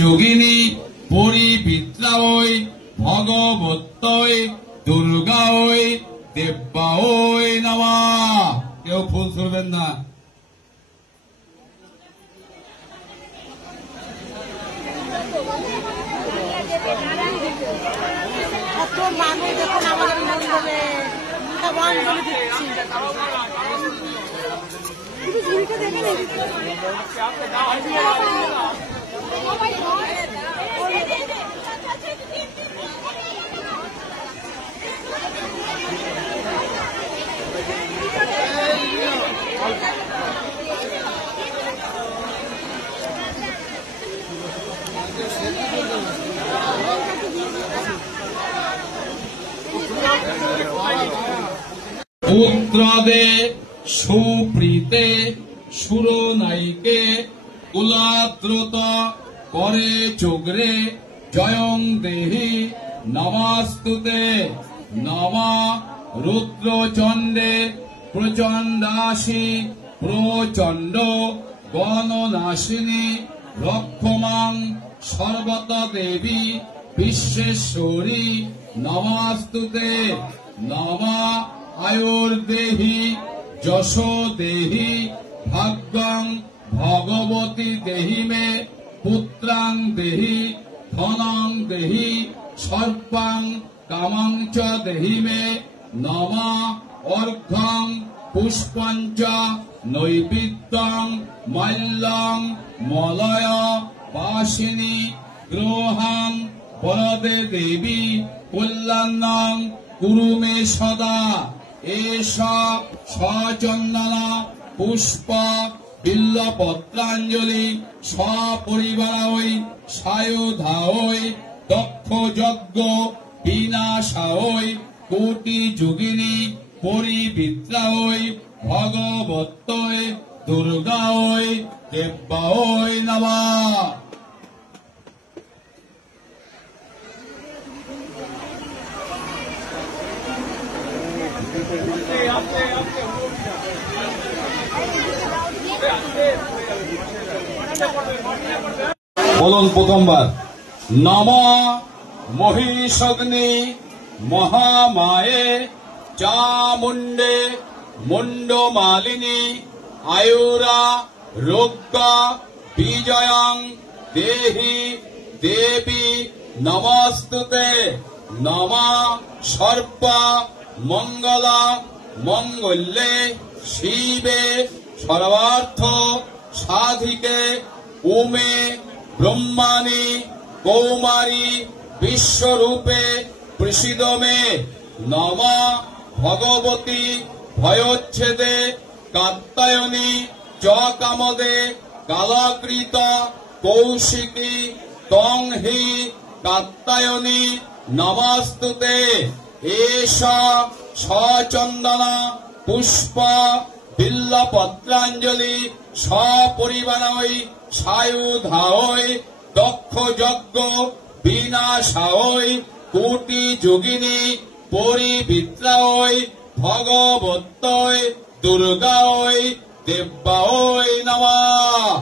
যোগিনী পরিবিদ্রায় ভগবত্যয় দুর্গায় দেব্যায় নমঃ। কেউ ফুল ছুড়বেন না। মানুষ দেখুন আমাদের মন্ডলে পুত্রদে সুপ্রীতে সুরনায়িকে কুলাদ্রত করে চোগ্রে জয়ং দেহি নমস্তুতে। নমঃ রুদ্রচণ্ডে প্রচণ্ডাসি প্রচণ্ড গণনাশিনী রক্ষমাং সর্বত দেবী বিশ্বেশ্বরী নমস্তুতে। নমঃ আয়ুর্দেহি যশো দেহি ভাগ্যং ভগবতী দেহি মে পুত্রাং দেহি ধনং দেহি সর্বাং কামং চ দেহি মে। নমঃ অর্ঘ্যং পুষ্পং চ নৈবেদ্যং মাল্যং মলয় বাসিনী গ্রহাং বরদে দেবী কল্যাণং কুরু মে সদা। এসব সচন্দন পুষ্প বিল্লপত্রাঞ্জলি সপরিবারায় সায়ুধায় দক্ষ যজ্ঞ বিনাশায় কোটি যোগিনী পরিবিদ্রায় ভগবত্যয় দুর্গায় দেব্যায় নমঃ। বলুন প্রথমবার। নমঃ মহিষগ্নি মহামায়ে চামুণ্ডে মুন্ডমালিনী আয়ুরা রোগ্য বিজয়ং দেহি দেবী নমস্তুতে। নমঃ সর্ব মঙ্গল মঙ্গলে শিবে সর্বার্থ সাধিকে উমে ব্রহ্মাণী কৌমারী বিশ্বরূপে প্রসিদ মে। নমঃ ভগবতী ভয়োচ্ছেদে কাত্যায়নী চ কামদে কালকৃত কৌশিকী তং হি কাত্যায়নী নমস্তুতে। এষ সচন্দন পুষ্প বিল্লপত্রাঞ্জলি সপরিবারায় সায়ুধায় দক্ষ যজ্ঞ বিনাশায় কোটি যোগিনী পরিবিদ্রায় ভগবত্যয় দুর্গায় দেব্যায় নমঃ।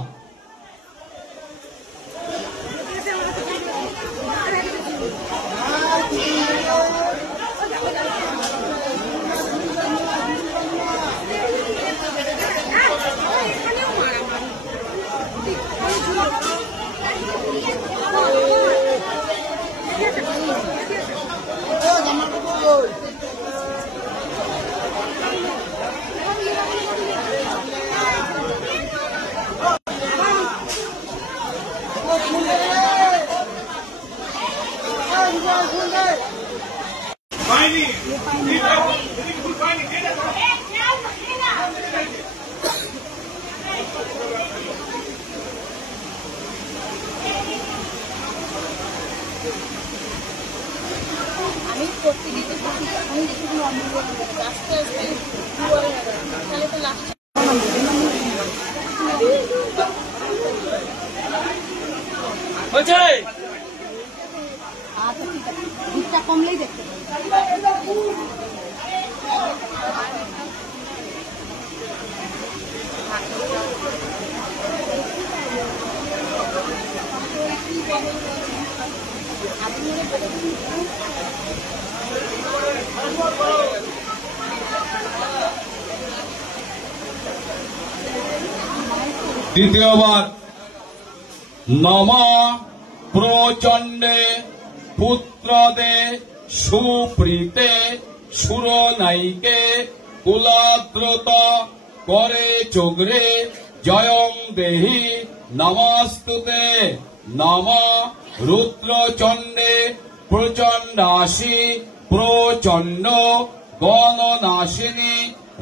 কমলেই দেখতে দ্বিতীয়বার নম প্রচণ্ডে পুত্রদে সুপ্রীতে সুরনাইকে কুলাদ্রত করে চোগ্রে জয়ং দেহি নমস্তুতে নম রুদ্রচণ্ডে প্রচণ্ডাসি প্রচণ্ড গণনাশিনী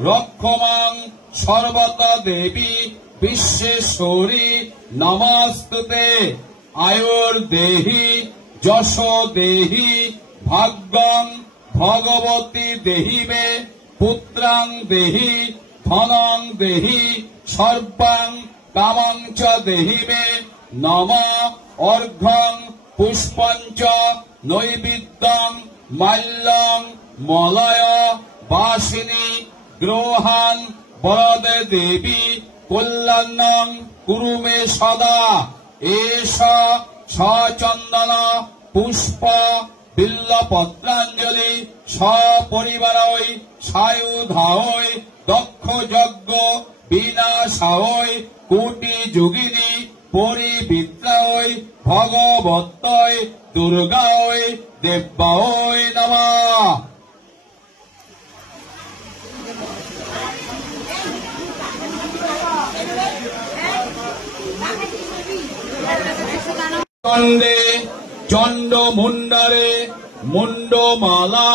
রক্ষমাং সর্বত দেবী বিশ্বেশ্বরী নমস্তুতে আয়ুর্দেহি যশ দেহি ভাগ্যং ভগবতী দেহি মে পুত্রাং দেহি ধনং দেহি সর্বাং কামং চ দেহি মে নম অর্ঘ্যং পুষ্পঞ্চ নৈবেদ্যং মাল্যং মলয় বাসিনী গ্রহান বরদে দেবী কল্যাণং কুরু মে সদা এষ সচন্দন পুষ্প বিল্লপত্রাঞ্জলি সপরিবারৈ সায়ুধায় দক্ষ যজ্ঞ বিনাশায় কোটি যোগিনী পরিবিদ্রায় ভগবত্যয় দুর্গায় দেব্যায় নমঃ। চণ্ডে চণ্ড মুন্ডারে মুন্ডমালা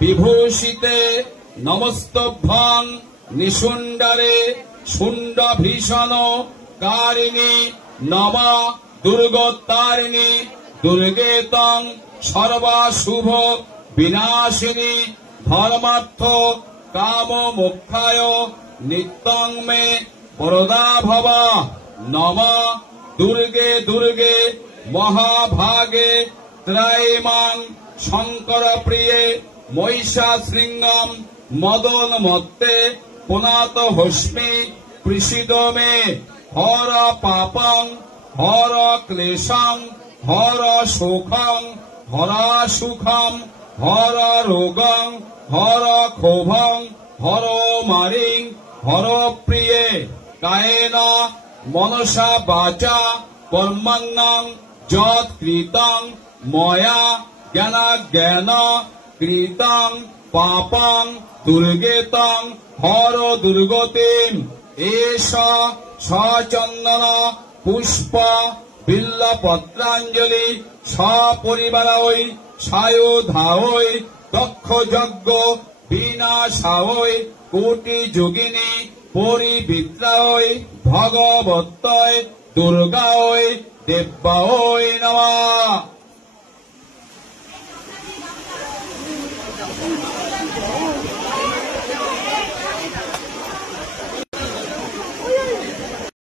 বিভূষিতে নমস্তভ্যং নিশুণ্ডারে শুণ্ড ভীষণ কারিণী নম দুর্গতারিণী দুর্গেতং সর্বাশুভ বিনাশিনী ধর্মার্থ কাম মোক্ষায় নিত্যং মে বরদা ভব নম দুর্গে দুর্গে মহাভাগে ত্রৈমাং শঙ্কর প্রিয়ে মহিষাশৃঙ্গম মদন মত্তে পুনাত হস্মি প্রসিদ মে হর পাপং হর ক্লেশং হর সুখং হরা সুখম হর রোগং হর ক্ষোভং হর মারিং হর প্রিয়ে কায়েন মনসা বাচা কর্মণ্যং যৎ কৃতং ময়া জ্ঞানাজ্ঞান কৃতং পাপং দুর্গেতং হর দুর্গতিম এষ সচন্দন পুষ্প বিল্লপত্রাঞ্জলি সপরিবারৈ সায়ুধায় দক্ষ যজ্ঞ বিনাশায় কোটি যোগিনী পরিবিদ্রায় ভগবত্যয় দুর্গায় দেব্যায় নমঃ।